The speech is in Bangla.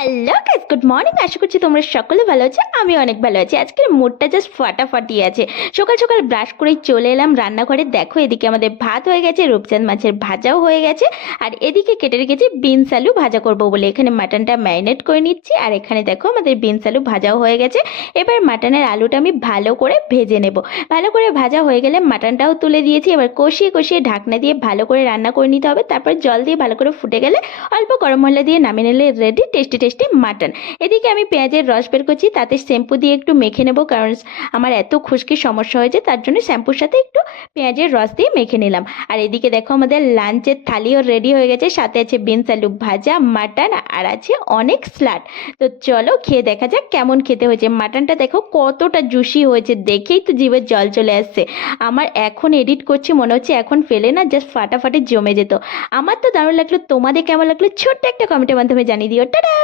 Hello guys, good morning. আশা করছি তোমরা সকলে ভালো আছো। আমি অনেক ভালো আছি। আজকের মুডটা জাস্ট ফাটাফাটি আছে। সকাল সকাল ব্রাশ করেই চলে এলাম রান্নাঘরে। দেখো এদিকে আমাদের ভাত হয়ে গেছে, রূপচাঁদ মাছের ভাজাও হয়ে গেছে, আর এদিকে কেটে রেখেছি বিনস আলু ভাজা করব বলে। এখানে মাটনটা ম্যারিনেট করে নিচ্ছি, আর এখানে দেখো আমাদের বিনস আলু ভাজাও হয়ে গেছে। এবার মাটনের আলুটা আমি ভালো করে ভেজে নেব। ভালো করে ভাজা হয়ে গেলে মাটনটাও তুলে দিয়েছি। এবার কষিয়ে কষিয়ে ঢাকনা দিয়ে ভালো করে রান্না করে নিতে হবে। তারপর জল দিয়ে ভালো করে ফুটে গেলে অল্প গরম মশলা দিয়ে নামিয়ে নিলে রেডি টেস্টি টেস্টি মাটন। এদিকে আমি পেঁয়াজের রস বের করছি, তাতে শ্যাম্পু দিয়ে একটু মেখে নেব, কারণ আমার এত খুশকির সমস্যা হয়েছে, তার জন্য শ্যাম্পুর সাথে একটু পেঁয়াজের রস দিয়ে মেখে নিলাম। আর এদিকে দেখো আমাদের লাঞ্চের থালিও রেডি হয়ে গেছে। সাথে আছে বিনস আলু ভাজা, মাটন, আর আছে অনেক স্যালাড। তো চলো খেয়ে দেখা যাক কেমন খেতে হয়েছে। মাটনটা দেখো কতটা জুসি হয়েছে, দেখেই তো জিভের জল চলে আসছে। আমার এখন এডিট করছি, মনে হচ্ছে এখন ফেলে না জাস্ট ফাটাফাটি জমে যেত। আমার তো দারুণ লাগলো। তোমাদের কেমন লাগলো ছোট্ট একটা কমেন্টের মাধ্যমে জানিয়ে দিও। টাটা।